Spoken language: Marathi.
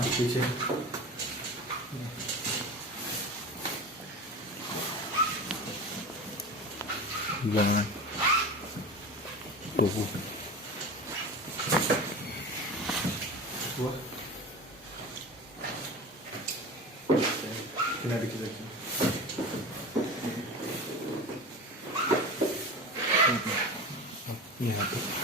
पीछे jangan tubuh buah kena dikit lagi. iya tuh